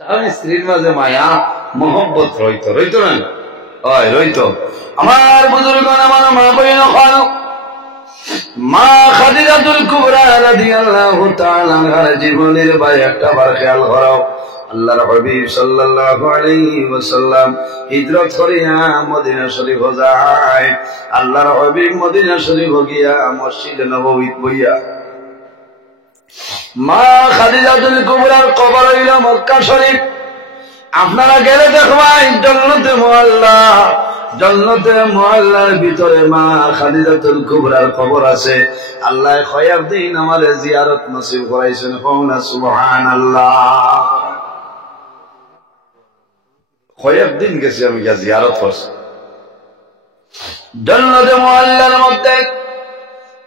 স্বামী স্ত্রীর মাঝে মায়া মোহব্বত রইতো না রইতো। আমার বুজুর্গণ, আমার মা বইন খান, মা খাদিজাতুল কুবরা রাদিয়াল্লাহু তাআলা আনহার জীবনের ভাই একটা বার খেয়াল করো। আল্লাহর হাবিব সাল্লাল্লাহু আলাইহি ওয়াসাল্লাম হিজরত করিয়া মদিনা শরীফ যায়। আল্লাহর হাবিব মদিনা শরীফ গিয়া মসজিদে নববীতে বইয়া মা খাদিজাতুল কুবরার কবর হইল মক্কা শরীফ। আপনারা গেলে দেখবেন জান্নাতে মুআল্লা, জান্নাতে মুআল্লার ভিতরে মা খাদিজাতুল কুবরার কবর আছে। আল্লাহ কয়েকদিন আমারে জিয়ারত নসিব করাইছেন। কওনা সুবহানাল্লাহ। কয়েকদিন গেছি আমি গিয়া জিয়ারত করছি জান্নাতে মুআল্লার মধ্যে।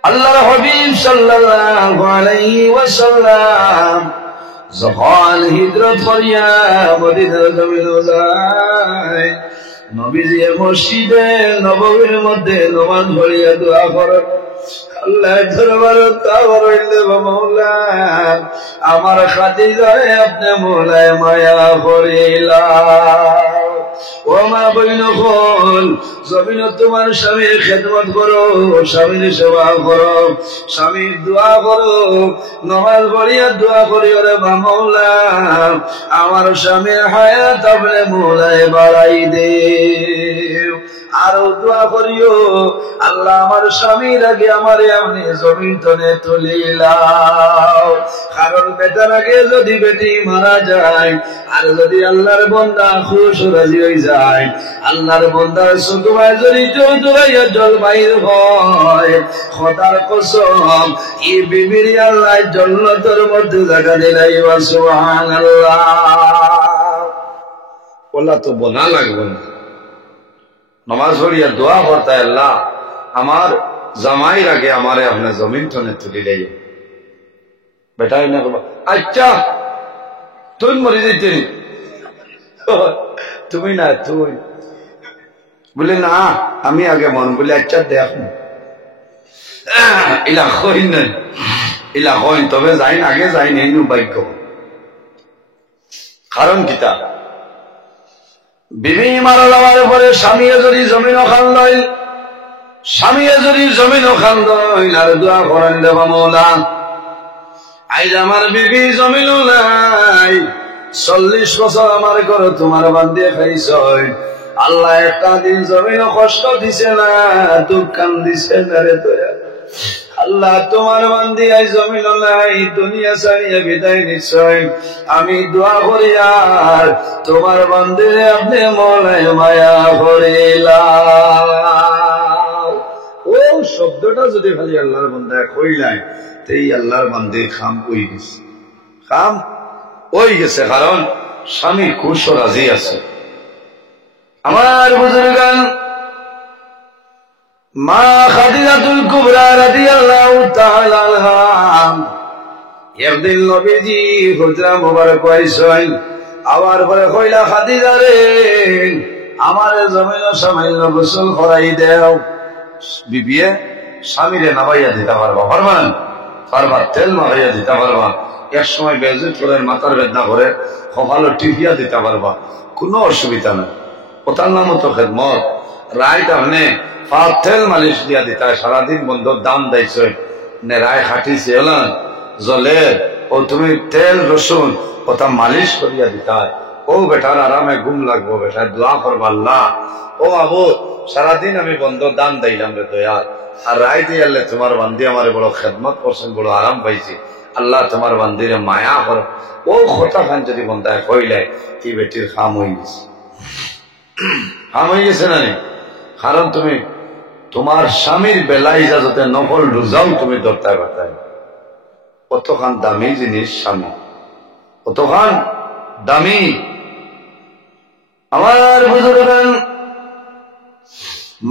আল্লাহর হাবিব সাল্লাল্লাহু আলাইহি ওয়াসাল্লাম যখন হিজরত করিয়া মদিনার জমিনে যায়, নবীজি মসজিদে নববীর মধ্যে নামাজ পড়িয়া দোয়া করেন, আল্লাহর দরবারে তাওবা রইলে মাওলা আমার খাদিজারে আপনি মওলায় মায়া করিলা। ও মা বইন হল, জমিন তোমার স্বামীর খেদমত করো, স্বামীর সেবা করো, স্বামীর দোয়া করো, নামাজ পড়িয়া দোয়া করি, ওরে মাওলা আমার স্বামীর হায়াত আপনি মওলায় বাড়াই দে। আরো দোয়া করিও, আল্লাহ আমার স্বামীর আগে আমারে আপনি জমিন তনে তুলিলাও। কারণ বেটার আগে যদি বেটি মারা যায়, আর যদি আল্লাহর বান্দা খুশ রাজি হয়ে যায়, আল্লাহর বান্দার চোখে যদি চৌধুরাইয়া জল বাইর হয়, খোদার কসম এই বিবির আল্লাহ জান্নাতের মধ্যে জায়গা দিলাইবা। সুবহানাল্লাহ। ওলা তো বলা লাগবে না, নামাজ পড়িয়া দোয়া করতে, আল্লাহ আমার জামাইর আগে আমারে আপনি জমিন টনে তুলি লাই। বেটাই না আচ্ছা তুই মরে যাইতে, তুমি না তুই বলে না আমি আগে মন বলে আচ্ছা দেখ ইলা হইন নাই, ইলা হইন তবে যাইন আগে যাই নেই ভাগ্য। কারণ কিতা বিবি মারা যাওয়ার পরে স্বামী যদি জমিন খান লইল, স্বামী যদি জমিন খান লইল আর দোয়া করেন দেবা মৌলা আইজ আমার বিবি জমিন নাই, 40 বছর আমার ঘরে তোমার বান্ধিয়ে খাইছ, আল্লাহ একটা দিন জমিন কষ্ট দিছে না, দুঃখান দিছে না রে তোয়া। আল্লাহ তোমার বান্দি আই জমিন নাই, দুনিয়া ছাড়িয়ে বিদায় নিশ্চয়। আমি দোয়া করি আর তোমার বান্দিরে আপনি মওলায় মায়া করিলাম। ও শব্দটা যদি খালি আল্লাহর বান্দায় কইলাই, এই আল্লাহর বান্দির খাম কই গেছে, খাম ওই গেছে। কারণ স্বামী খুশ ও রাজি আছে। আমার বুজুর্গান, মা খাদিজাতুল কুবরা রাদিয়াল্লাহু তাআলা আনহা একদিন নবীজি হুজরা মুবারক আইছেন, আবার পরে কইলা খাদিজা রে আমার জমিন সামান্য গোসল করাই দেও। বিবিয়ে স্বামীরে নামাইয়া দিতে পারবা, পারবা পারবা, তেল মাখাইয়া দিতে পারবা, এক সময় বেজুত করে মাথার বেদনা করে কপালে টিপিয়া দিতে পারবা, কোনো অসুবিধা নাই। ওটার নাম তো খেদমত। রায় তাহলে তেল মালিশ দিয়া দিতা, সারাদিন বন্ধুর দাম দিয়েছ রায় খাটিছে জলে, ও তুমি তেল রসুন ওটা মালিশ করিয়া দিতা, ও বেটার আরামে ঘুম লাগবো, বেটার দোয়া করবো আল্লাহ। ও আবু সারাদিন আমি বন্ধুর দাম দিলাম রে দয়াল, আর রায় দিয়ে আল্লাহ তোমার বান্দি আমার বড় খেদমত করছেন, বড় আরাম পাইছি, আল্লাহ তোমার বান্দিরে মায়া কর। ও কথা খান যদি বন্ধায় কইলে কি বেটির খাম হয়ে গেছে, খাম হয়ে গেছে না। কারণ তুমি তোমার স্বামীর বেলা ইজাজতে নকল রোজাও তুমি ধরতায় পারতায়। কতখান দামি জিনিস স্বামী, কতখান দামি। আমার বুজুর্গান,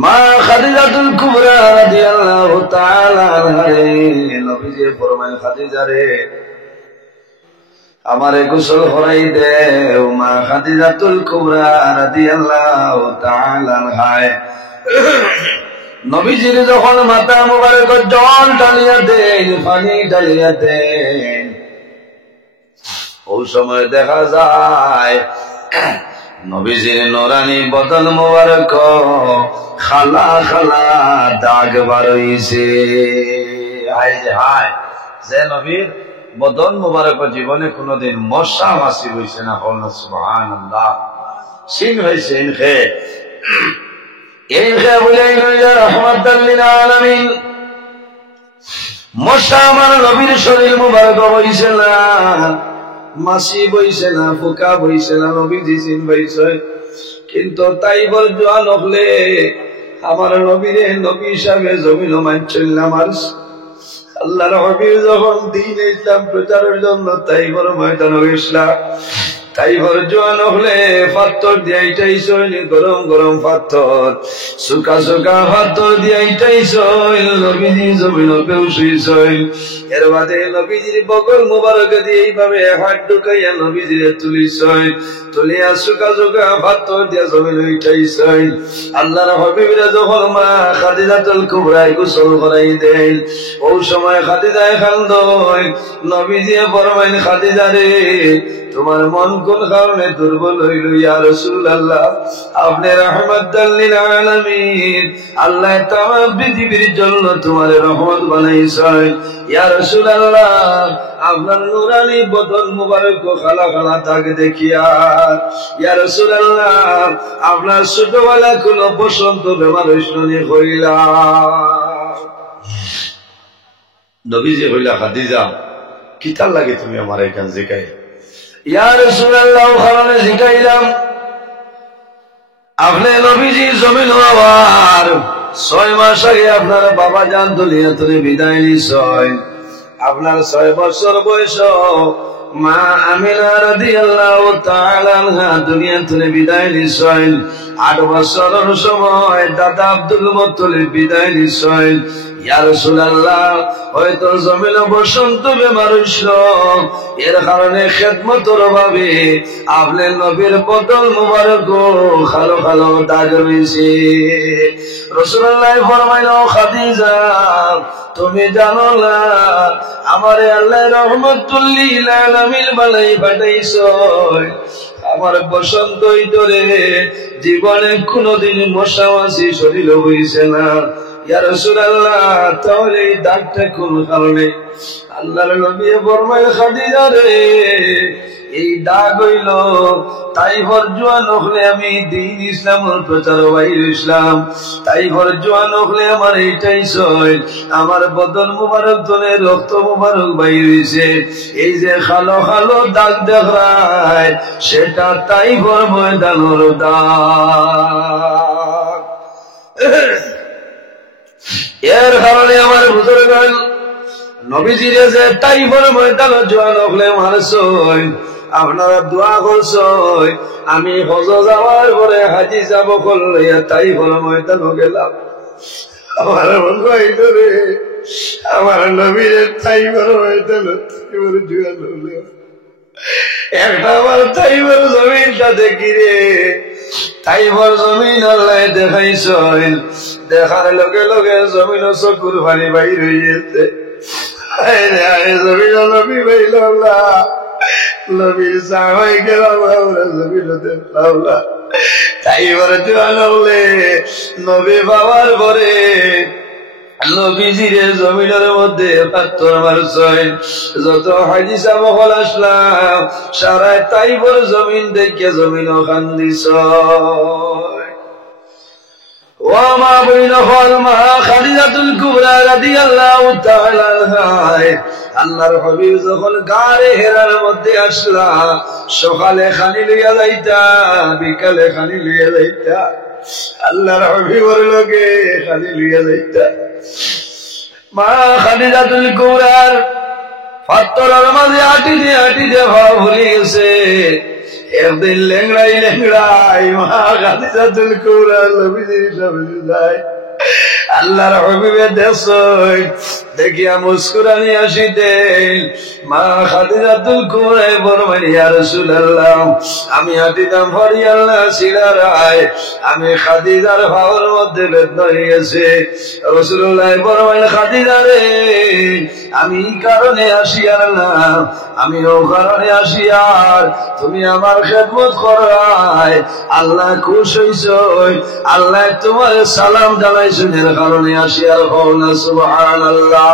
মা খাদিজাতুল কুবরা রাদিয়াল্লাহু তাআলা আনহা নবীজি ফরমায়, খাদিজা রে আমারে গোসল করাই দেও। মা খাদিজাতুল কুবরা রাদিয়াল্লাহু তাআলা আনহা নবীজির যখন মাথা মুবারক জল ঢালিয়া দেন, পানি ঢালিয়া দেন, ওই সময় দেখা যায় নবীজির নুরানি বদন মোবারক খালা খালা দাগ বার হইছে। হায় যে হায়, যে নবীর বদন মোবারক জীবনে কোনদিন মশা মাসি হইছে না, বলনা সুবহানাল্লাহ। সিন হইছে ইনখে ইনখে বলে রাহমাতাল লিল আলামিন। মশা আমার নবীর শরীর মোবারক হইছে না, মাসি বইছে না, পোকা বইছে না, নবীজি চিন বইছে। কিন্তু তাই বল জোয়ান হলে আমার নবীরে নবী হিসাবে জমিন মানছিল না। আমার আল্লাহর হাবিব যখন দ্বীন ইসলাম প্রচারের জন্য তাই বড় ময়দানে গেছিলাম, তাই বড় জোয়ান হলে পাথর দিয়াইটাইছ, গরম গরম পাথর, শুকা শুকা পাথর দিয়াইটাইছ, নবীজি জমিন পেউছিস। এর বাদে নবীজির বগল মুবারক দিয়ে এইভাবে হাত ঢুকাইয়া নবীজিরে তুলিস, তুলিয়া শুকা শুকা পাথর দিয়া জমিন উঠাইছ। আল্লাহর হাবিবরা যখন মা খাদিজাতুল কুবরায় গোসল করাই দেন, ওই সময় খাদিজায় খান্দয়, নবীজিয়ে ফরমাইন খাদিজা রে তোমার মন কোন কারণে দুর্বল হইল? ইয়া রাসূলুল্লাহ, আপনি রাহমাতাল লিল আলামিন, আল্লাহ তামাম পৃথিবীর জন্য তোমার রহমত বানাইছেন। ইয়া রাসূলুল্লাহ, আপনার নুরানি বদন মুবারক খালা খালা দাগ দেখিয়া, ইয়া রাসূলুল্লাহ, আপনার ছোটবেলা কোন বসন্ত বেমার হইসনি হইলা। নবীজি হইলা খাদিজা কিতার লাগে তুমি আমার এখান জিকাই? ইয়া রাসূলুল্লাহ, কারণে জিকাইলাম আপনি নবীজি জমিন হওয়ার 6 মাস আগে আপনার বাবা জান দুনিয়া থেকে বিদায় নিছেন। আপনার 6 বছর বয়স মা আমিনা রাদিয়াল্লাহু তাআলা আনহা দুনিয়া থেকে বিদায় নিছেন। 8 বছরের সময় দাদা আব্দুল মুত্তালিব বিদায় নিছেন। ইয়া রাসূলুল্লাহ, হয়তো জমিনে বসন্ত বেমার হইছিল, এর কারণে খেদমতের অভাবে আপনার নবীর বদন মুবারক খালো খালো দাগ রয়েছে। রাসূলুল্লাহ ফরমাইল, খাদিজা তুমি জানো না আমারে আল্লাহ রাহমাতুল লিল আলামিন বানাই পাঠাইছো, আমার বসন্ত ধরে জীবনে কোনদিন মশা মাছি শরীর হইছে না। ইয়া রাসূলুল্লাহ, তাহলে এই দাগটা কোন কারণে? আল্লাহর নবী ফরমায়, খাদিজা রে এই দাগ হইল তাই ভর জোয়ান হলে আমি দ্বীন ইসলামের প্রচার বাইর ইসলাম, তাই ভর জোয়ান হলে আমার এইটাই সয়, আমার বদন মুবারক ধরে রক্ত মুবারক বাইর হইছে। এই যে খালো খালো দাগ দেখায় সেটা তাই ভর ময়দানের দাগ। এর কারণে আমার বুজুর্গ নবীজিরে যে তাই ভর ময়দান জোয়ান হলে মারছই, আপনারা দোয়া করছই, আমি হজ যাওয়ার পরে হাজি যাব করলে তাই ভর ময়দান গেলাম। আমার মন হইল রে আমার নবীরে তাই ভর ময়দান জোয়ান হলে একটা আমার তাই ভর জমিনটা দেখি রে, তাই ভর জমিন আল্লাহ দেখাইছেন। দেখার লগে লগে জমিন চকুর পানি বাইর হইয়াছে। জমিন নবী বাইল নবীর সাহাই গেলাম আমরা জমিন দেখলাম না। তাই ভরে জোয়ান হলে নবী বাবার পরে নবীজিরে জমিনের মধ্যে পাথর মারছেন। যত হাজি সাহেব আসলাম সারা তাই ভর জমিন দেখে জমিন কান্দিছ। ও মা বইন হল মা খাদিজাতুল কুবরা রাদিয়াল্লাহু তাআলা আনহা, আল্লাহর হাবিব যখন গারে হেরার মধ্যে আসলা, সকালে খানি লইয়া যাইতা, বিকালে খানি লইয়া যাইতা, আল্লাহর হাবিবের লগে খানি লইয়া যাইতা। মা খাদিজাতুল কুবরার পাথরের মাঝে আটি দিয়ে ভাব ভুলে গেছে। একদিন লেংড়াই মা খাদিজাতুল কুবরা নবীজির সামনে যায়। আল্লাহর হাবিবে দেখছেন দেখিয়া মুস্কুরানি আসিতে মা খাদিজাতুল কুবরা বললেন ইয়া রাসূলুল্লাহ আমি হাঁটিতাম পরে আল্লাহ সিলারায় আমি খাদিজার পাওয়ার মধ্যে বেদনা হয়ে গেছে রাসূলুল্লাহ বললেন খাদিজা রে আমি কারণে আসি আর না আমি ও কারণে আসি আর তুমি আমার খেদমত করায় আল্লাহ খুশ হইছো আল্লাহ তোমার সালাম জানাইছেন এর কারণে আসি আর হও না সুবহানাল্লাহ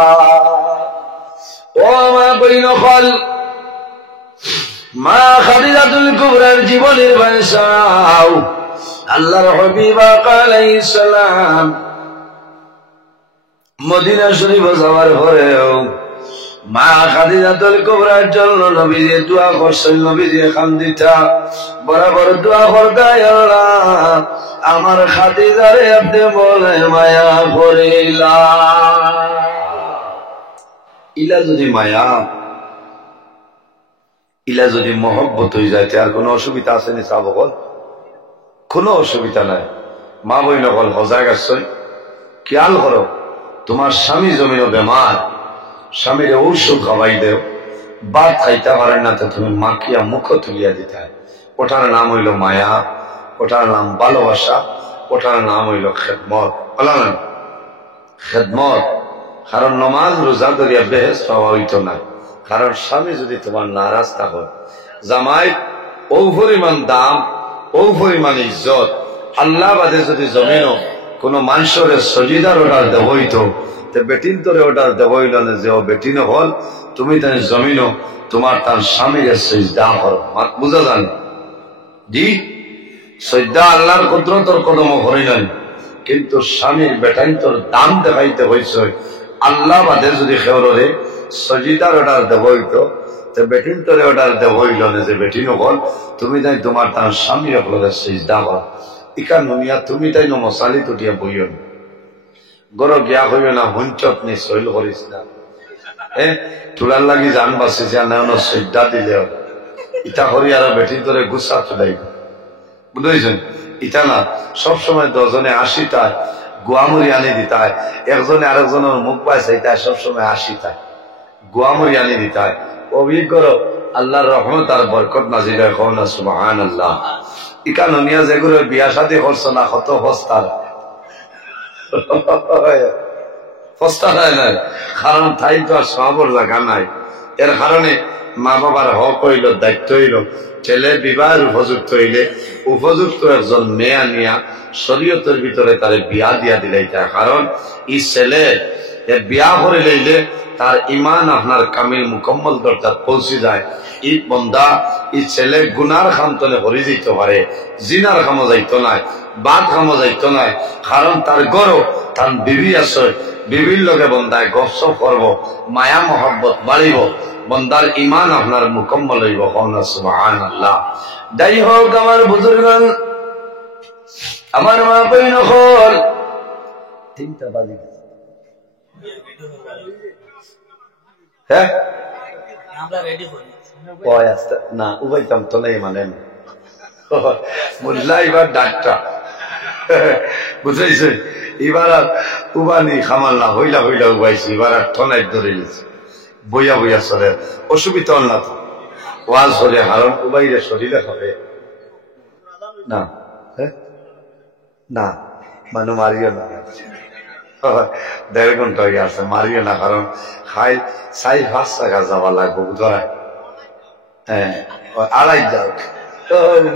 ও মা বইনখল মা খাদিজাতুল কুবরার জীবনের বয়সাও আল্লাহর হাবিব আলাইহিস সালাম মদিনা শরীফ যাওয়ার পরেও মা খাদিজাতুল কুবরার জন্য নবীজি দোয়া করছেন নবীজি খান্দিতা বরাবর দোয়া করতে আল্লাহ আমার খাদিজারে আপনি বলে মায়া করিলা ইলা যদি মায়া ইলা যদি মহব্বত হয়ে যায় আর কোনো অসুবিধা আছে নি চাবকল কোনো অসুবিধা নাই মা বই নকল হজাগ আসছই খেয়াল করো তোমার স্বামী জমিও বেমার স্বামীর ঔষধ খাওয়াই দেও ভাত খাইতে পারেন না তো তুমি মাখিয়া মুখ তুলিয়া দিতে হয় ওটার নাম হইল মায়া ওটার নাম ভালোবাসা ওটার নাম হইল খেদমত বলা না খেদমত কারণ নমাজ রোজা ধরিয়া বেহেস্ত হওয়া হইত না কারণ স্বামী যদি তোমার নারাজ থাকো জামাই ও পরিমাণ দাম ও পরিমাণ ইজ্জত আল্লাহ বাদে যদি জমিনও কোন মানুষের সজিদার অর্ডার দেব হইতো বেটিন তোরে অর্ডার দেব হইল না যে ও বেটিন হল তুমি তাই জমিনও তোমার তার স্বামীর সজদা করো বুঝা জান জি সজদা আল্লাহর কুদরতর কদম হরি নাই কিন্তু স্বামীর বেটাইন তোর দাম দেখাইতে হইছে আল্লাহ বাদে যদি খেওরে সজিদার অর্ডার দেব হইতো বেটিন তোরে অর্ডার দেব হইল না যে বেটিন হল তুমি তাই তোমার তার স্বামীর আপনাদের সজদা করো ইকান নুনিয়া তুমি তাই ন মশালি তুটিয়া বইও না গর গিয়া হইবে না হুঞ্চত নি শৈল করিস না চূড়ার লাগি জান বাঁচিছে না সজ্জা দিলে ইটা করি আর বেটি তোরে গুসা চুলাই বুঝেছেন ইটা না সবসময় 10 জনে 80টায় গোয়ামুড়ি আনি দিতায় একজনে আরেকজনের মুখ পাইছে এটা সবসময় 80টায় গোয়ামুড়ি আনি দিতায় অভিজ্ঞ আল্লাহর রহমত আর বরকত নাজিল হয় কও না সুবহানাল্লাহ ইকানো নিয়া যেগুলো বিয়া শাদী করছো না কত ফস্তার ফস্তা হয় না কারণ তাই তো আর সবর জায়গা নাই এর কারণে মা বাবার হক হইল দায়িত্ব হইল ছেলে বিবাহের উপযুক্ত হইলে উপযুক্ত একজন মেয়া নিয়া শরীয়তের ভিতরে তারে বিয়া দিয়া দিলাইতা কারণ ই ছেলে বিয়া করে লইলে তার ইমান আপনার কামিল মুকম্মল দরকার পৌঁছে যায় ই বন্দা ই ছেলে গুনার খামতনে ভরে যেতে পারে জিনার খামো যাইতো নাই বাদ খামো যাইতো নাই কারণ তার গরো তার বিবি আছে বিবির লগে বন্দায় গপসপ করবো মায়া মহব্বত বাড়িব বন্দার ইমান আপনার মুকম্মল হইব কওনা সুবহানাল্লাহ যাই হোক আমার বুজুর্গগণ আমার মা বইন হল 3টা বাজে হ্যাঁ আমরা রেডি করি ওই আস্তে না উবাইতাম তো নেই মানে মুল্লা এবার ডাক্তার বুঝাইছে এবার আর উবানি খামাল না হইলা হইলা উবাইছে এবার আর ঠনাই ধরে গেছে বইয়া বইয়া চলে অসুবিধা হল না তো ওয়াজ হলে হারণ উবাইরে শরীরে হবে না না মানু মারিও না 1.5 ঘন্টা হয়ে আছে মারিও না কারণ খাই 4-5 টাকা যাওয়া লাগবো ধরায় হ্যাঁ 2.5 যাও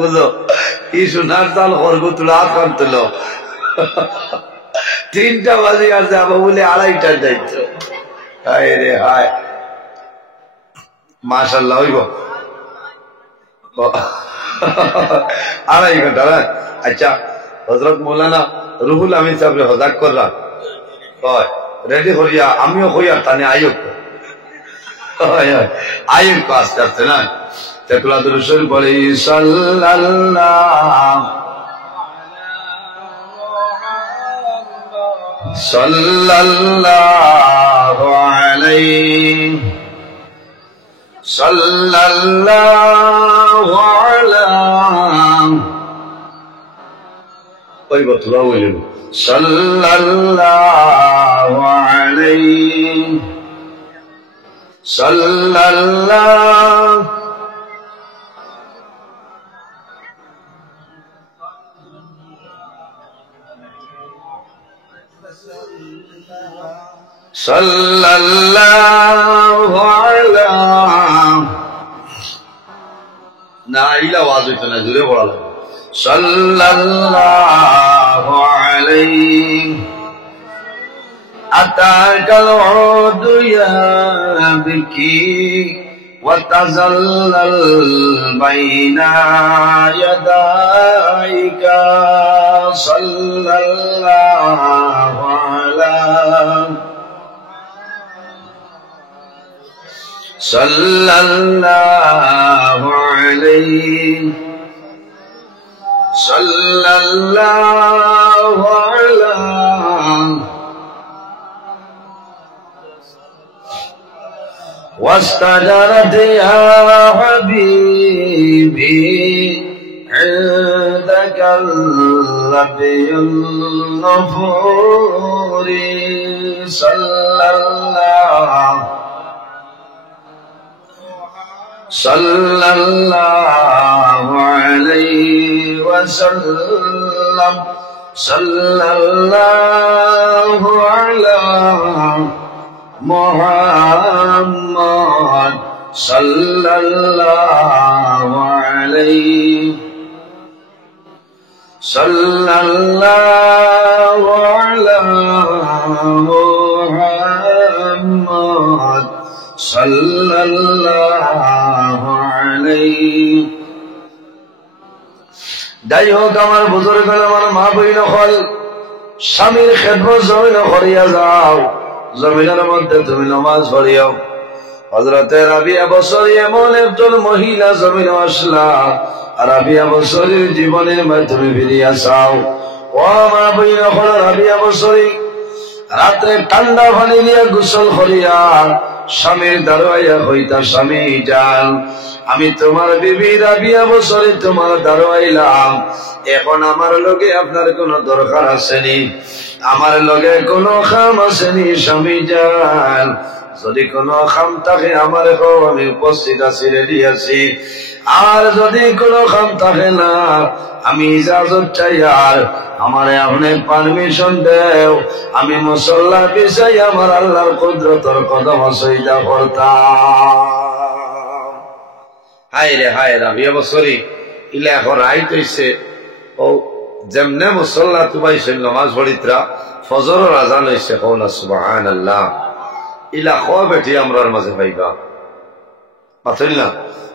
বুঝলো কি সোনার চাল করবো তুলো হাত কান তুলো 3টা বাজে আর যাবো বলে 2.5টা যাইতো হায় রে হায় মাশাআল্লাহ হইব 2.5 ঘন্টা না আচ্ছা হযরত মৌলানা রুহুল আমিন সাহেব হজাক করলা রেডি করিয়া আমিও হইয়া তানে আয়োগ আয়োগ আস্তে আস্তে না তেকুলা দুরুশরীফ পড়ি সাল্লাল্লাহু আলা ওই বতুরা বললেন সাল্লাল্লাহু আলাইহি সাল্লাল্লাহু সাল্লাল্লাহু আলা না ইলা আওয়াজ হইতো না জোরে বলা লাগে সাল্লাল্লাহু আলাইহি আতাকাল উদু ইয়াবকি ওয়া তাযাল্লাল বাইনা ইয়াদাইকা সাল্লাল্লাহু আলা সাল্লাল্লাহু আলাইহি সাল্লাল্লাহু আলা واستجرت يا حبيبي عندك النبي النفور صلى الله عليه وسلم صلى الله على محمد صلى الله عليه صلى الله على محمد صلى الله عليه যাই হোক আমার বুজুর্গ আমার মা বইন হল স্বামীর খেদমত জমিন করিয়া যাও জমিনের মধ্যে তুমি নামাজ পড়িও হযরতে রাবিয়া বসরি এমন একজন মহিলা জমিনে আসলা রাবিয়া বসরির জীবনের মাধ্যমে ফিরিয়া যাও ও মা বইন হল রাবিয়া বসরি রাত্রে ঠান্ডা পানি দিয়ে গোসল করিয়া স্বামীর দারোয়াইয়া হইতা স্বামী যান আমি তোমার বিবি রাবিয়া বসরি তোমার দারোয়াইলাম এখন আমার লগে আপনার কোনো দরকার আসেনি আমার লগে কোনো খাম আসেনি স্বামী যান যদি কোনো খাম থাকে আমার হোক আমি উপস্থিত আছি রেডি আছি আর যদি কোনো খাম থাকে না আমি ইজাজত চাই আর আমারে আপনি পারমিশন দেও আমি মুসল্লা বিছাই আমার আল্লাহর কুদরতের কদম সজদা করতাম হায় রে হায় রাবিয়া বসরি ইলা এখন রাইত হইছে ও যেমনে মুসল্লা তুবাইছেন নামাজ পড়িতরা ফজরের আজান হইছে কওনা সুবহানাল্লাহ ইলা খো বেটি আমরার মাঝে পাইবা পাতইল না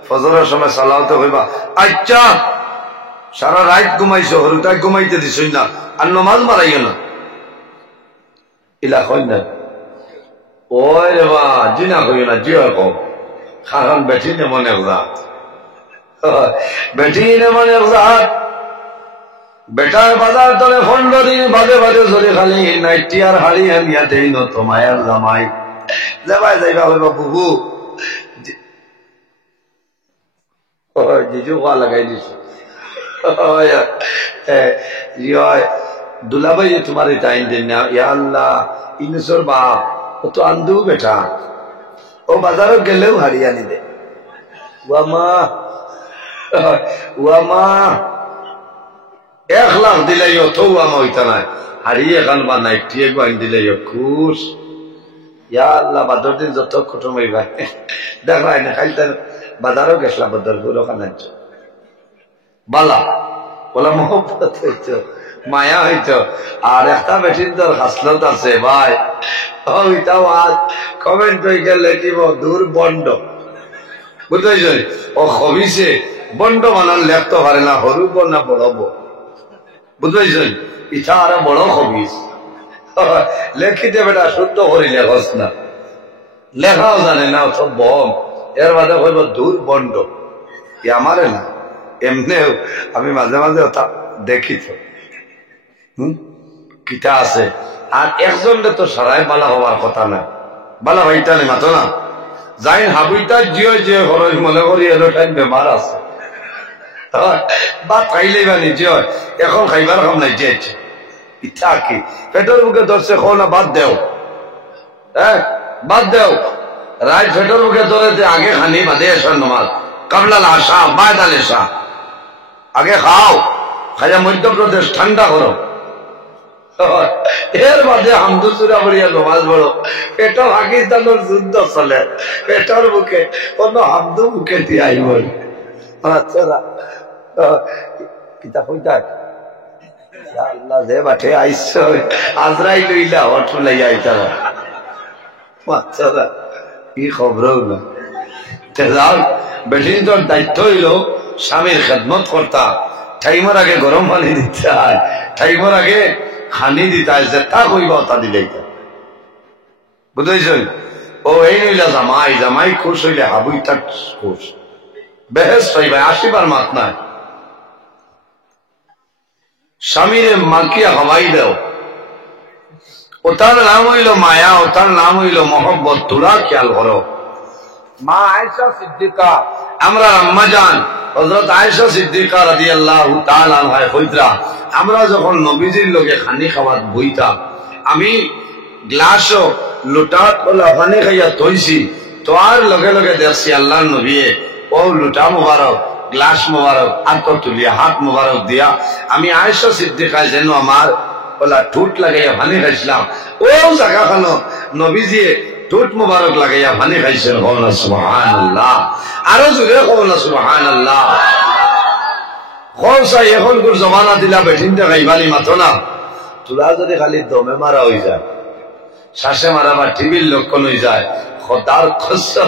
ফজরের সময় সালাওয়াত হইবা আচ্ছা সারা রাত ঘুমাইছো হরুতাই ঘুমাইতে দিছই না আর নামাজ মারাইও না ইলা কই না ওই রে বা জিনা কইও না জিয়া কও কারণ বেটি নে মনে রাত বেটি নে মনে রাত বেটার বাজার তলে 15 দিন বাদে বাদে চলে খালি নাইটি আর হাড়ি আনিয়া দেই ন তোমার জামাই যাবাই যাইবা হইবা বুবু ওই জিজু ওয়া লাগাই দিছে দুলাভাই তোমার টাইম দিন না ইয়া আল্লাহ ইনসর বাপ ও তো আন্দু বেটা ও বাজারও গেলেও হারিয়ানি দে ওয়ামা 1 লাখ দিলাই তো ওয়ামা হইতা না হারিয়ে খান বা নাইটি গাইন দিলাই খুশ ইয়া আল্লাহ বাদর দিন যত কুটুম হইবা দেখাই না খাইতে বাজারও গেছলা বদরপুর ওখানে বালা বলা মহব্বত হইতো মায়া হইতো আর একটা বেটির দর হাসলত আছে ভাই ওইটাও আজ কমেন্ট হয়ে গেলে কি দূর বন্ড বুঝতেছ ও খবিছে বন্ড বানান লেখতে পারে না হরুব না বড়ব বুঝতেছ ইটা আর বড় খবিস লেখিতে বেটা শুদ্ধ করি লেখস না লেখাও জানে না সব বম এর মাঝে হইব দূর বন্ড আমারে না এমনিও আমি মাঝে মাঝে দেখি তো কিতা আছে আর একজনটা তো সারাই বালা হওয়ার কথা না বালা ভাইটা নেই মাতো না যাই হাবুইটা জিও জিও খরচ মনে করি এলোটাই বেমার আছে ভাত খাইলেই বা নিজে হয়, এখন খাইবার খাম নাই যে ইচ্ছা কি পেটের মুখে ধরছে খো না বাদ দেও, হ্যাঁ বাদ দেও। রায় পেটের মুখে ধরে আগে খানি বাদে এসার নমাজ কাবলাল আশা বায়দাল এসা, আগে খাও, খাইয়া মধ্যপ্রদেশ ঠান্ডা করো, এর বাদে হামদুসুরা বলিয়া নমাজ পড়ো। পেটর পাকিস্তানের যুদ্ধ চলে, পেটর মুখে অন্য হামদু মুখে দিয়ে আইব। আচ্ছা কিতা কইতা আল্লাহ যে বাঠে আইস আজরাই লইলা অটো লাইয়া আইতা। আচ্ছা কি খবর না যাও বেশি তোর দায়িত্ব হইল স্বামীর খেদমত করতা, টাইমের আগে গরম পানি দিতে হয়, টাইমের আগে খানি দিতে হয়, তা কইবা তা দিলে বুঝেছ। ও এই নইলা জামাই, জামাই খুশ হইলে হাবুইটা খুশ, বেহেস পাইবা, আসিবার মাত নাই। স্বামীরে মাকিয়া হওয়াই দেও, ওটার নাম হইল মায়া, ওটার নাম হইল মহব্বত, তোরা খেয়াল করো। মা আয়েশা সিদ্দিকা, আমরা আম্মা জান হযরত আয়েশা সিদ্দিকা রাদিয়াল্লাহু তাআলা আনহা কইতরা, আমরা যখন নবীজির লগে খানি খাওয়াত বইতাম, আমি গ্লাসও লোটা খোলা পানি খাইয়া তৈছি, তো আর লগে লগে দেখছি আল্লাহর নবীয়ে ও লোটা মুবারক গ্লাস মুবারক হাত তুলিয়া হাত মুবারক দিয়া আমি আয়েশা সিদ্দিকা যেন আমার ওলা ঠোঁট লাগাইয়া পানি খাইছিলাম, ও জায়গা খানো নবীজিয়ে ঠোঁট মুবারক লাগাইয়া পানি খাইছেন। সুবহানাল্লাহ, আরো জোরে কও না সুবহানাল্লাহ। খোঁজা এখনকার জমানা দিলা বেঠিনটা খাইবানি মাতো না, তোরা যদি খালি দমে মারা হয়ে যায়, শ্বাসে মারা বা টিভির লক্ষণ হয়ে যায়, খোদার খসা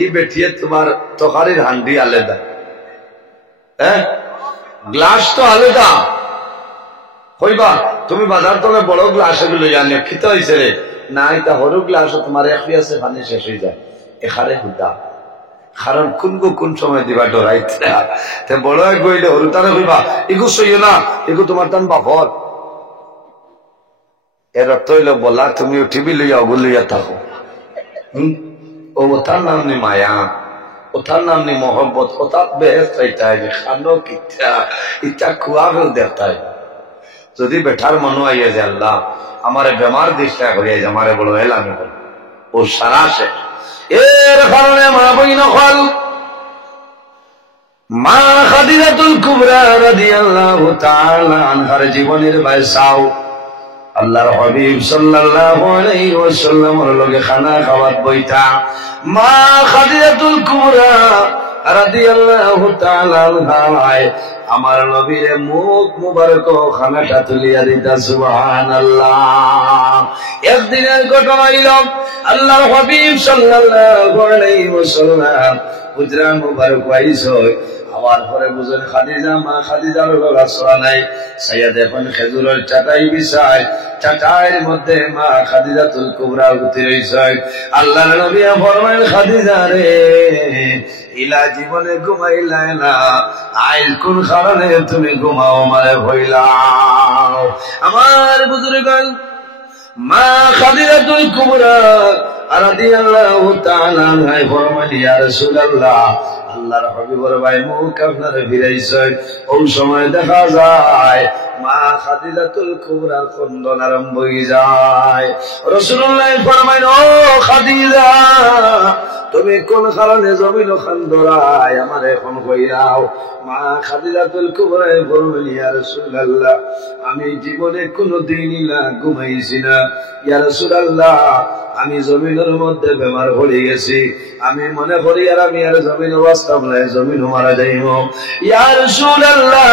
ই বেঠিয়ে তোমার তরকারির হান্ডি আলাদা, হ্যাঁ গ্লাস তো আলাদা হইবা। তুমি বাজার থেকে বড় গ্লাস এগুলো জানিও খিতে হয়েছে রে না, এটা সরু গ্লাস তোমার এক আছে পানি শেষ হয়ে যায়, এখানে হুদা, কারণ কোন সময় দিবা ডরাইতে বড় গইলে সরু তারে হইবা এগু সইও না, এগু তোমার টান বাপর। এর অর্থ হইল বলা তুমি টিভি লইয়া ওগুলো লইয়া থাকো। ও ওটার নাম নি মায়া, ওটার নাম নি মহব্বত, ওটার বেহেস চাইতাই খানো কিচ্ছা ইচ্ছা খুয়াবেও দেখতাই। যদি বেঠার মনো আইয়া যে আল্লাহ আমারে বেমার দিশটা করিয়া যে আমারে বড় এলামি কর, ও সারা শেষ। এর কারণে মা বইন হল মা খাদিজাতুল কুবরা রাদিয়াল্লাহু তাআলা আনহার জীবনের বাইসাও আল্লাহর হাবিব সাল্লাল্লাহু আলাইহি ওয়াসাল্লামের লগে খানা খাওয়াত বইতা মা খাদিজাতুল কুবরা রাদিয়াল্লাহু তাআলা আনহা আমার নবীর মুখ মুবারক খানাটা তুলিয়া দিতা। সুবহানাল্লাহ। একদিনের ঘটনা হইল আল্লাহর হাবিব সাল্লাল্লাহু আলাইহি ওয়াসাল্লাম হুজরা মুবারক আইসো, আমার পরে বুঝেন খাদিজা, মা খাদিজার রাসূল নাই সাইয়া দেখুন খেজুরের চাটাই বিছায়, চাটাইয়ের মধ্যে মা খাদিজাতুল কুবরা উঠে রইছে। আল্লাহর নবী ফরমাইল খাদিজা রে ইলা জীবনে ঘুমাইলাই না, আইল কোন কারণে তুমি ঘুমাও আমারে ভইলাও। আমার বুজুর্গান মা খাদিজাতুল কুবরা রাদিয়াল্লাহু তাআলা আনহা ফরমাইল ইয়া রাসূলুল্লাহ, আল্লাহর হাবিবের ভাই মুখ আপনারে ফিরাইছেন, ওই সময় দেখা যায় মা খাদিজাতুল কুবরা খন্দন আরম্ভ হয়ে যায়। রাসূলুল্লাহ ফরমাইল ও খাদিজা তুমি কোন কারণে জমিন খান্দরায় আমার এখন কইরাও। মা খাদিজাতুল কুবরা বললেন ইয়া রাসূলুল্লাহ আমি জীবনে কোনদিনই না ঘুমাইছি না, ইয়া রাসূলুল্লাহ আমি জমিনের মধ্যে বেমার পড়ে গেছি, আমি মনে করি আর আমি আর জমিন বাস্তব নাই, জমিন মারা যাইব। ইয়া রাসূলুল্লাহ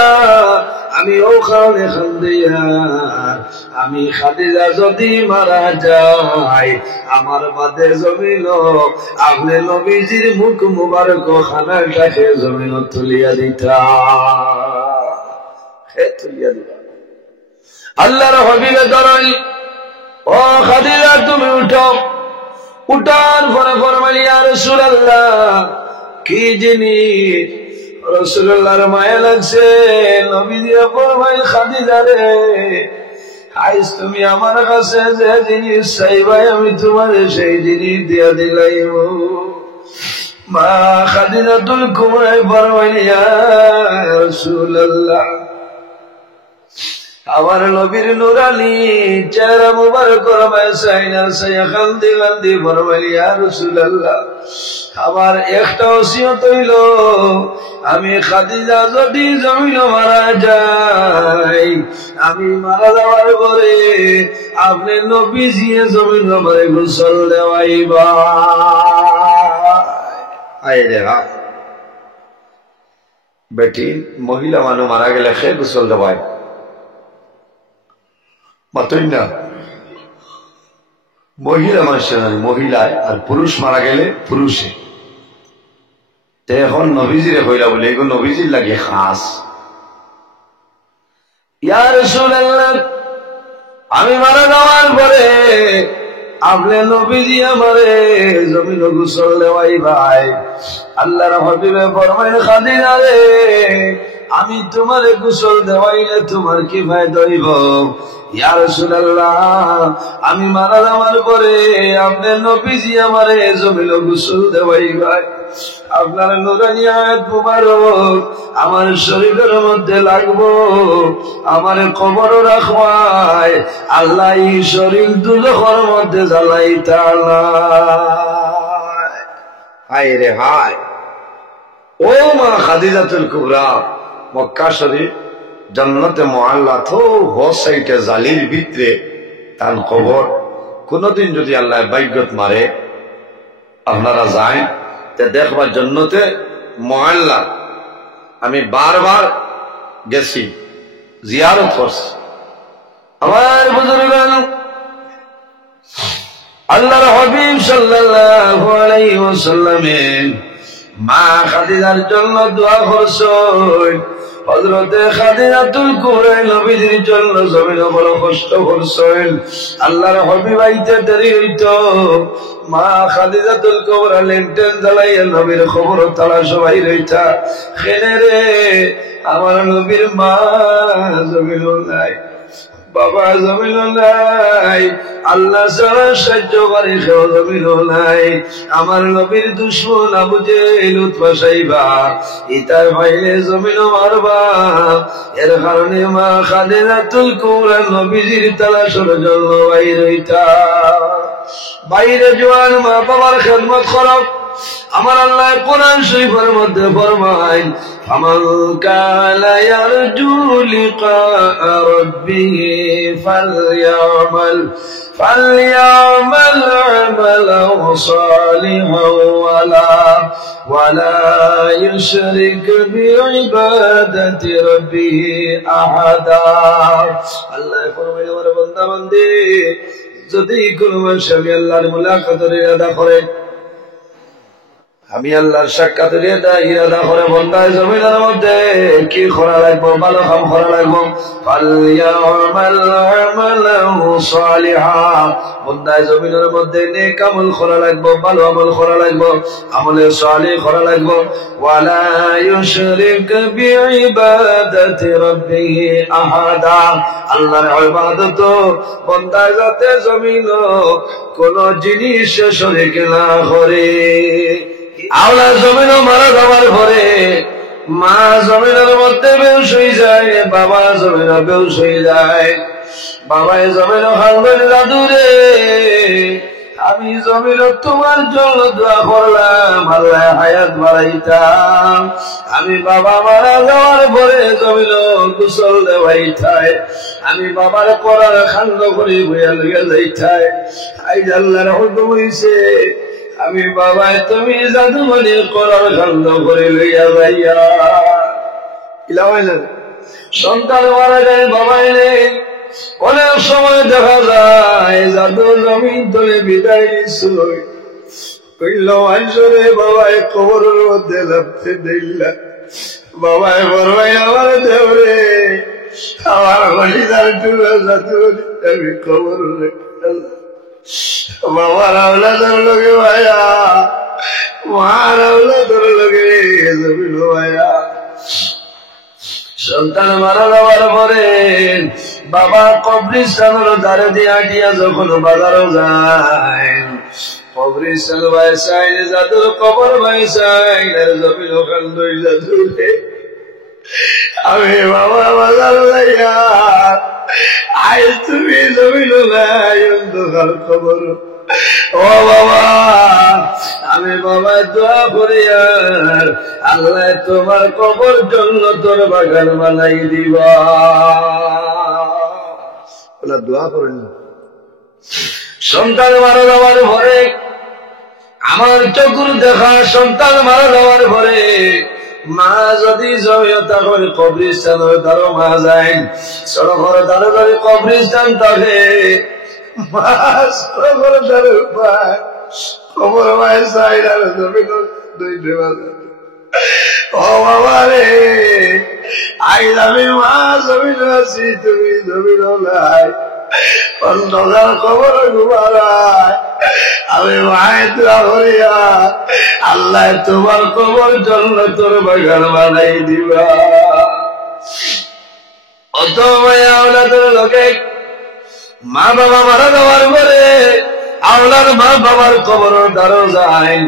আমি ও কারণে খান্দিয়া আমি খাদিজা যদি মারা যায় আমার বাদে জমিন আপনি নবীজির মুখ মুবারক খানাটাকে জমিন তুলিয়া দিতা, তুলিয়া দিবা। আল্লাহর হাবিবে ধরাই ও খাদিজা তুমি উঠো, উঠার পরে ফরমাইল ইয়া রাসূলুল্লাহ কি জিনিস? রাসূলুল্লাহর মায়া লাগছে, নবীজি ফরমাইল খাদিজা রে আইজ তুমি আমার কাছে যে জিনিস চাইবাই আমি তোমার সেই জিনিস দিয়া দিলাইব। মা খাদিজাতুল কুবরা ফরমাইলেন ইয়া রাসূলুল্লাহ আমার নবীর নুরানি চেহারা মুবারক রবাইসাইনা সাইয়া খালদি খালদি ফরমাইলেন ইয়া রাসূলুল্লাহ আমার একটা ওসিয়ত হইল আমি খাদিজা যদি জমিন মারা যাই আমি মারা যাওয়ার পরে আপনি নবীজি জমিন আমারে গোসল দেওয়াইবা আয় রে বেটি মহিলা মানুষ মারা গেলে সে গোসল দেওয়ায় মাতই না মহিলা মানুষের মহিলায় আর পুরুষ মারা গেলে পুরুষে তে এখন নবীজিরে হইলা বলে এগুলো নবীজির লাগে খাস ইয়া রাসূলুল্লাহ আমি মারা যাওয়ার পরে আপনি নবীজি আমারে জমিন গোসল দেওয়াই ভাই আল্লাহর হাবিবে ফরমায় খাদিজা রে আমি তোমারে গোসল দেওয়াইলে তোমার কি ফায়দা হইব ইয়া রাসূলুল্লাহ আমি মারা যাওয়ার পরে আপনি নবীজি আমারে জমিন গোসল দেওয়াই ভাই আপনার নূরানি আয়াত মুবারক আমার শরীরের মধ্যে লাগবো আমার কবরও রাখবাই আল্লাহ এই শরীর দুজখের মধ্যে জ্বালাইতা হায় রে হায় ও মা খাদিজাতুল কুবরা মক্কা শরীফ জান্নাতে মুআল্লা তো হোসাইটে জালির ভিতরে তার কবর কোনদিন যদি আল্লাহ বাইগত মারে আপনারা যায় তে দেখবার জন্নতে মুআল্লা আমি বারবার গেছি জিয়ারত করছি আমার বুজুর্গান আল্লাহর হাবিব সাল্লাল্লাহু আলাইহি ওয়াসাল্লামের মা খাদিজার জন্য দোয়া করছেন হযরতে খাদিজাতুল কুবরা নবীজির জন্য জমিনে বড় কষ্ট করছেন আল্লাহর হাবিব আইতে দেরি হইতো মা খাদিজাতুল কুবরা লেনটেন জ্বালাইয়া নবীর খবর তালাশ সবাই রইতা খেলে রে আমার নবীর মা জমিন নাই বাবা জমিন নাই আল্লাহ ছাড়া সাহায্য করে কেউ জমিন নাই আমার নবীর দুশমন আবু জেহেল উৎপাসাইবা ইতার ভাইলে জমিন মারবা এর কারণে মা খাদিজাতুল কুবরা নবীজির তালাশের জন্য বাইর হইতা বাইরে জোয়ান মা বাবার খেদমত করো আমার আল্লাহ কোরআন শরীফের মধ্যে ফরমায় ফামান কানা ইয়ারজু লিকা রাব্বিহি ফালইয়ামাল আমালান সালিহান ওয়ালা ইউশরিক বিইবাদাতি রাব্বিহি আহাদা আল্লাহ ফরমায় আমার বান্দা বান্দী যদি কোনো মানুষ আমি আল্লাহর মুলাকাতের ইরাদা করে আমি আল্লাহর সাক্ষাতের ইরাদা করে বন্দায় জমিনের মধ্যে কি করা লাগবো ভালো কাম করা লাগবো ফালইয়ামাল আমালান সালিহান বন্দায় জমিনের মধ্যে নেক আমল করা লাগবো ভালো আমল করা লাগবো আমলে সালিহ করা লাগবো ওয়ালা ইউশরিক বিইবাদাতি রাব্বিহি আহাদা আল্লাহর ইবাদত বন্দায় যাতে জমিন কোন জিনিস শরীক না করে আল্লাহ জমিন মারা যাওয়ার পরে মা জমিনের মধ্যে বেউস হয়ে যায় বাবা জমিন বেউস হয়ে যায় বাবায় জমিন হালবেন দাদুরে আমি জমিন তোমার জন্য দোয়া করলাম আল্লাহ হায়াত বাড়াইতাম আমি বাবা মারা যাওয়ার পরে জমিন গোসল দেওয়াইতায় আমি বাবার করার খান্ড করে বইয়া লইয়া যাইতায় আইজ আল্লাহর হুকুম হইছে আমি বাবাই তুমি জাদুমণি করার খান্ড করে লইয়া যাইয়া সন্তান মারা যায় বাবাই নেই অনেক সময় দেখা যায় জাদু জমিন তোলে বিদায় নিশ্চয় কইল আইসরে বাবাই কবরের মধ্যে লাভতে দিল্লা বাবাই বড়াই আমার দেবরে আমার গলিদার টুলে জাদু আমি কবর বাবার আওলাদের লোকে ভাইয়া মার আওলাদের লোকে জমিল ভাইয়া সন্তান মারা যাওয়ার পরে বাবা কবরিস্তানের ধারে দিয়ে আটিয়া যখন বাজারও যায় কবরিস্তান বাইসাইন জাদুর কবর বাইসাইন আর জমিন ওখান দুই জাদুরে আমি বাবা বাজার লাইয়া আই তুমি জমিন নাই অন্ধকার কবর ও বাবা আমি বাবা দোয়া করি আর আল্লাহ তোমার কবর জান্নাতের বাগান বানাই দিবা ওলা দোয়া করেন সন্তান মারা যাওয়ার পরে আমার চকুর দেখা সন্তান মারা যাওয়ার পরে মা যদি জমিয়তা করে কবরিস্তান তারও মা যায় সড়কের দ্বারে দ্বারে কবরিস্তান থাকে মা সড়কের দ্বারে উপায় খবর মায়ের চাইল আর জমিন দুই ও বাবা রে আইজ আমি মা জমিন আছি তুমি জমিন নাই অন্ধকার খবর ঘুমারায় আমি মায়ের দোয়া করিয়া আল্লাহ তোমার কবর জান্নাতের বাগান বানাই দিবা অত মায়া আওলাদের লোকে মা বাবা মারা যাওয়ার পরে আওলার মা বাবার কবরের দ্বারো যায়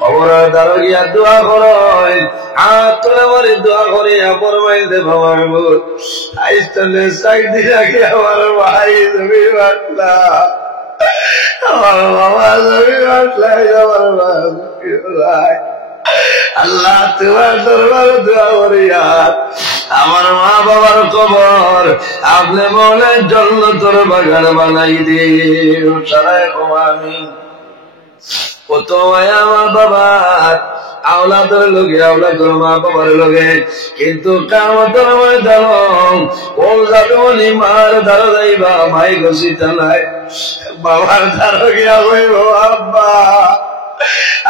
কবরের দ্বারো গিয়া দোয়া করেন হাত তুলে মারি দোয়া করিয়া ফরমাইতে বাবা আইসলে সাইডে রাখি আমার ভাই জমি বাটলা আমার বাবা জমি বাটলাই আমার ভাই আল্লাহ তোমার দরবার দোয়া করিয়া আমার মা বাবার কবর আপনি বলে জান্নাতের বাগান বানাই দিও সারাই আমি কত মায়া মা বাবার আওলাদের লোকে আওলাদের মা বাবার লোকে কিন্তু কিয়ামতের ময়দান ও জাদুনি মার দ্বারা যাইবা মাই গসিতা নাই বাবার দ্বারা গিয়া হইব আব্বা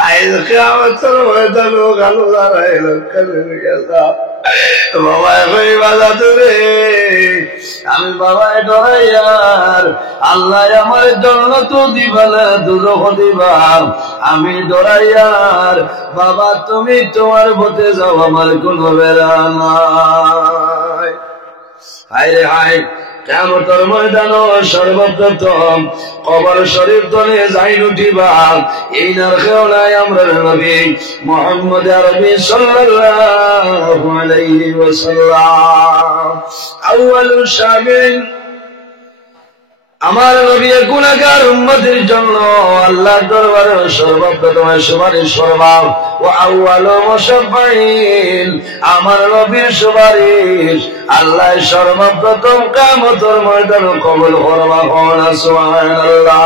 আইজ কিয়ামতের ময়দান গালো দাঁড়াইল কালে গেছা বাবা কইবা জাদুরে আমি বাবায় ডরাইয়ার আল্লাহ আমার জান্নাত দিবা না দুজখ দিবা আমি ডরাইয়ার বাবা তুমি তোমার পথে যাও আমার কোনো বেড়া নাই হায় রে হায় কিয়ামতের ময়দান সর্বপ্রথম কবর শরীফ তলে যাই উঠিবা এই নারকেওলাই আমরা নবী মুহাম্মদ আরবি সাল্লাল্লাহু আলাইহি ওয়াসাল্লাম আউয়ালু শামিল আমার নবী গুনাহগার উম্মতের জন্য আল্লাহর দরবারে সর্বপ্রথম সুপারিশ করবা ওয়া আউয়ালু মুশাফফিন আমার নবীর সুপারিশ আল্লাহ সর্বপ্রথম কিয়ামতের ময়দানে কবুল করবা কোনা সুবহানাল্লাহ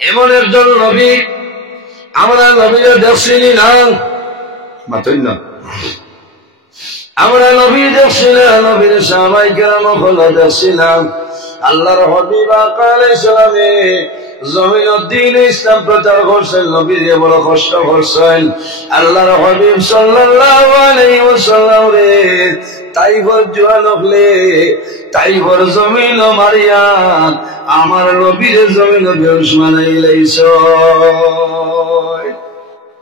এমন একজন নবী আমরা নবীকে দেখছিনি না মাতই না আমরা নবী দেখছি না নবীর সাহাবায়ে কেরাম হলো দেখছিলাম আল্লাহর হাবিব আলাইহিস সালামে জমিন দ্বীন ইসলাম প্রচার করছেন নবী যে বড় কষ্ট করছেন আল্লাহর হাবিব সাল্লাল্লাহু আলাইহি ওয়াসাল্লাম রে তাইফর জওয়ান হলে তাইফর জমিন মারিয়া আমার নবীর জমিন বেহুশ বানাইলাইছো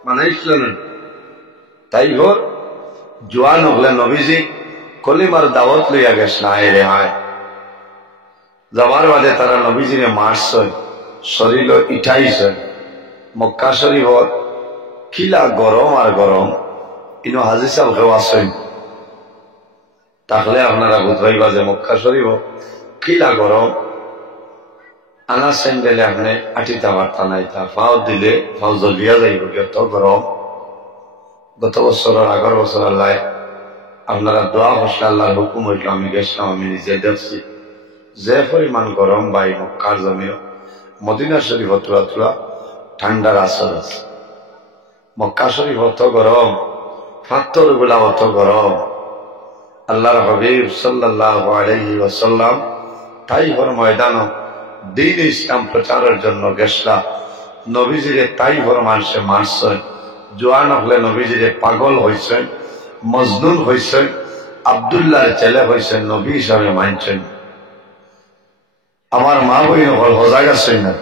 বানাইছিল না তাইফর জওয়ান হলে নবীজি কলিমার দাওয়াত লইয়া গেছেন আয় রে আয় যাবার বাদে তারা নবীজিরে মারছে শরীর ইটাইছে মক্কা শরীফত কিলা গরম আর গরম ইনো হাজি সাহেব কেউ আসেন তাহলে আপনারা বুঝবাইবা যে মক্কা শরীফ কিলা গরম আনা স্যান্ডেলে আপনি আটিতা বার্তা নাই তা ফাও দিলে ফাও জ্বলিয়া যাইব এত গরম গত বছর আগের বছর আল্লাহ আপনারা দোয়া করছে আল্লাহর হুকুম হইল আমি গেছিলাম আমি নিজে দেখছি যে পরিমাণ গরম বাই মক্কার জমিও মদিনা শরীফ তুলা তুলা ঠান্ডার আসর আছে মক্কা শরীফ অত গরম পাথর গুলা অত গরম আল্লাহর হাবিব সাল্লাল্লাহু আলাইহি ওয়াসাল্লাম তাইফের ময়দানে দ্বীন ইসলাম প্রচারের জন্য গেছলা নবীজিরে তাইফের মানুষে মারছেন জোয়ান হলে নবীজিরে পাগল হয়েছেন মজনুন হয়েছেন আব্দুল্লাহর ছেলে হয়েছেন নবী হিসাবে মানছেন আমার মা বইন হল হজাগ আছেন না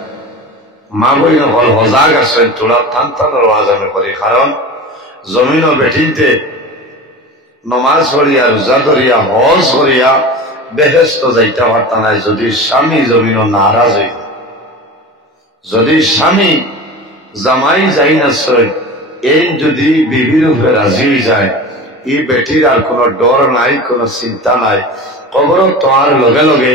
মা বইন হল হজাগ আছেন তোরা টান টানের ওয়াজ আমি করি কারণ জমিন বেঠিতে নমাজ পড়িয়া রোজা ধরিয়া হজ করিয়া বেহেস্ত যাইতে পারতা নাই যদি স্বামী জমিন নারাজ হইত যদি স্বামী জামাই যাই না সই এই যদি বিবির উপরে রাজি হয়ে যায়, এই বেটির আর কোনো ডর নাই, কোনো চিন্তা নাই। কবর তোয়ার লগে লগে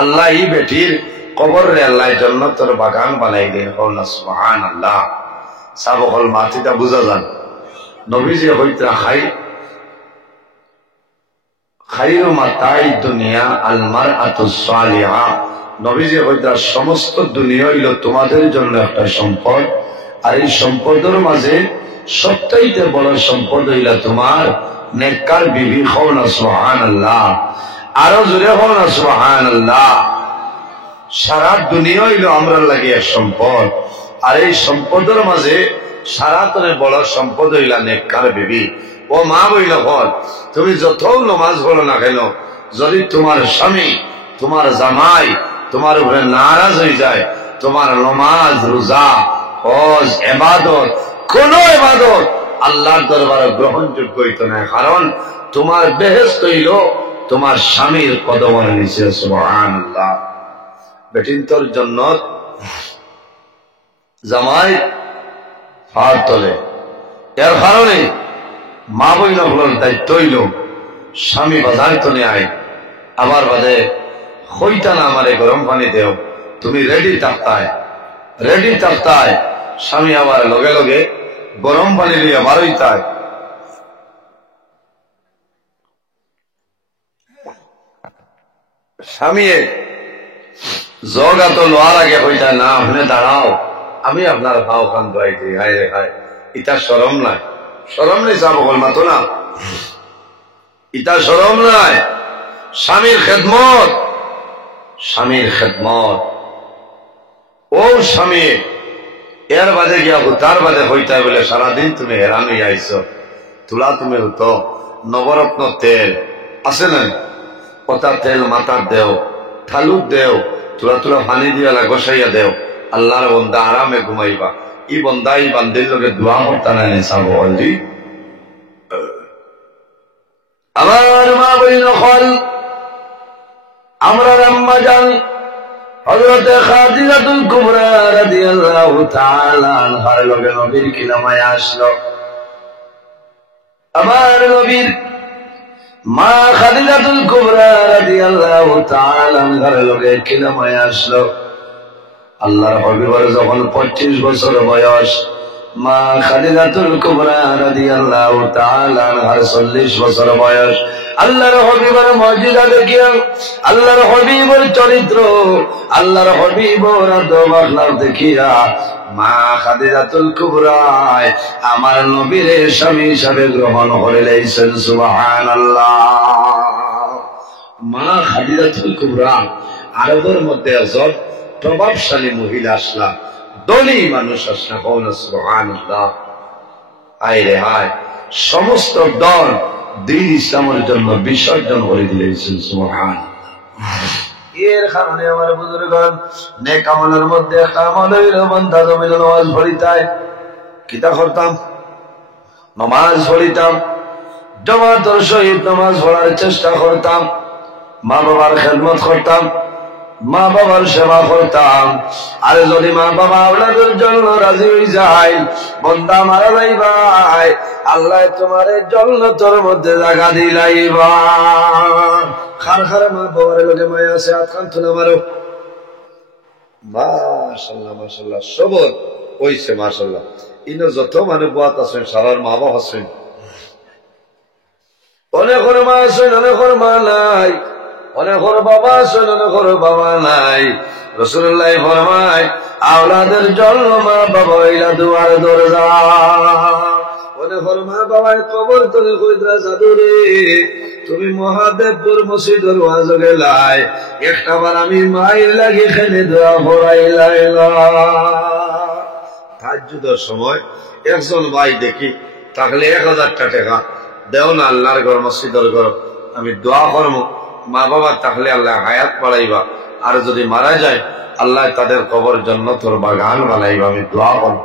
আল্লাহ এই বেটির কবর রে আল্লাহ জান্নাতের বাগান বানাই দেয়। হল সুবহানাল্লাহ। সাব হল মাটিটা বুঝা যান। নবীজি হইতা খাইরু মাতাই দুনিয়া আল মারআতুস সালিহা। নবীজি হইতা সমস্ত দুনিয়া হইল তোমাদের জন্য একটা সম্পদ, আর এই সম্পদের মাঝে সবচাইতে বড় সম্পদ হইলা তোমার নেককার বিবি। হও না সুবহানাল্লাহ। আরো জোরে হও না সুবহানাল্লাহ। সারা দুনিয়া হইল আমরা লাগে এক সম্পদ, আর এই সম্পদের মাঝে সারাতনে বড় সম্পদ হইলা নেককার বিবি। ও মা বইল হল, তুমি যত নমাজ পড়ো না কেন, যদি তোমার স্বামী তোমার জামাই তোমার উপরে নারাজ হয়ে যায়, তোমার নমাজ রোজা হজ ইবাদত কোন ইবাদত আল্লাহর দরবারে গ্রহণযোগ্য হইত না। কারণ তোমার বেহেশত হইল তোমার স্বামীর কদমের নিচে। সুবহানাল্লাহ। বেটিন তোর জান্নাত জামাই হাত তোলে। এর কারণে মা বইন হলোর দায়িত্ব হইল স্বামী বাজার তো নিয়ে আয়, আবার বাদে হইতা না আমারে গরম পানি দেও, তুমি রেডি থাকতায়। স্বামী আবার লগে লগে গরম পানি দিয়ে বারোই তাই। স্বামী জগা তো লোয়ার আগে হইতা না, আপনি দাঁড়াও, আমি আপনার ভাও খান দোয়াই দিই। হায় রে হায়, ইটা সরম নাই, সরম নেই চাপ বল মাতো না, ইটা সরম নাই। স্বামীর খেদমত, ও স্বামী এর বাদে গিয়া তার বাদে হইতাই বলে সারাদিন তুমি হেরান হইয়া আইছ। তুলা তুমি হতো নবরত্ন তেল আছে না, পতা তেল মাথার দেও, থালুর দেও, তুলা পানি দিয়া গোসাইয়া দেও, আল্লাহর বন্দা আরামে ঘুমাইবা। ই বন্দা ই বান্দির লোকে দোয়া করতা না চাব অলরেডি। আমার মা বইন হল আমরা আম্মা জান হযরত খাদিজাতুল কুবরা রাদিয়াল্লাহু তাআলা আনহার লগে নবীর কিলামায় আসলো। আমার নবীর মা খাদিজাতুল কুবরা রাদিয়াল্লাহু তাআলা আনহার লগে কিলামায় আসলো। আল্লাহর হাবিবের যখন 25 বছর বয়স, মা খাদিজাতুল কুবরা রাদিয়াল্লাহু তাআলা আনহার 40 বছর বয়স। আল্লাহর হাবিবের মুজিজা দেখিয়া, আল্লাহর হাবিবের চরিত্র, আল্লাহর হাবিবের আদব আখলাক দেখিয়া মা খাদিজাতুল কুবরা আমার নবীর স্বামী হিসাবে গ্রহণ করে লইছেন। সুবহানাল্লাহ। মা খাদিজাতুল কুবরা আরবের মধ্যে আজব প্রভাবশালী মহিলা আসলা, ধনী মানুষ আসলা। সুবহানাল্লাহ। আয় রে হায়, সমস্ত দল দিন ইসলামের জন্য বিসর্জন করে দিয়েছেন। সুবহানাল্লাহ। এর কারণে আমার বুজুর্গণ নেক আমলের মধ্যে একটা আমল হইল বান্দা জমিন নামাজ পড়িতায়। কিতা করতাম? নামাজ পড়িতাম, জামাতের সহিত নামাজ পড়ার চেষ্টা করতাম, মা বাবার খেদমত করতাম, মা বাবার সেবা করতাম। আর যদি মা বাবা আওলাদের জন্য রাজি হয়ে যায়, বন্দা মারা যাইবাই, আল্লাহ তোমার জান্নাতের মধ্যে জায়গা দিলাইবা। খার খারে মা বাবার লগে মায়া আছে, আতকান তুলে মারো। মাশাআল্লাহ মাশাআল্লাহ, সবর হইছে মাশাআল্লাহ। ইনো যত মানুষ বাত আছেন সারার মা বাবা আছেন, অনেকের মা আছেন, অনেকের মা নাই, অনেকের বাবা আছেন, অনেকের বাবা নাই। রাসূলুল্লাহ ফরমায় আওলাদের জন্য মা বাবা হইলা দুয়ার দরজা। অনেকের মা বাবার কবর তলে কইরা জাদুরে তুমি মহাদেবপুর মসজিদের ওয়াজ গেলাই, একটা বার আমি মায়ের লাগি খেলে দোয়া করাইলাইলা। তাহাজ্জুদের সময় একজন ভাই দেখি তাহলে 1000 টাকা দেও না, আল্লাহর ঘর মসজিদের ঘর আমি দোয়া করবো। মা বাবা তাহলে আল্লাহ হায়াত বাড়াইবা, আর যদি মারা যায় আল্লাহ তাদের কবর জান্নাতের বাগান বানাইবা, আমি দোয়া করবো।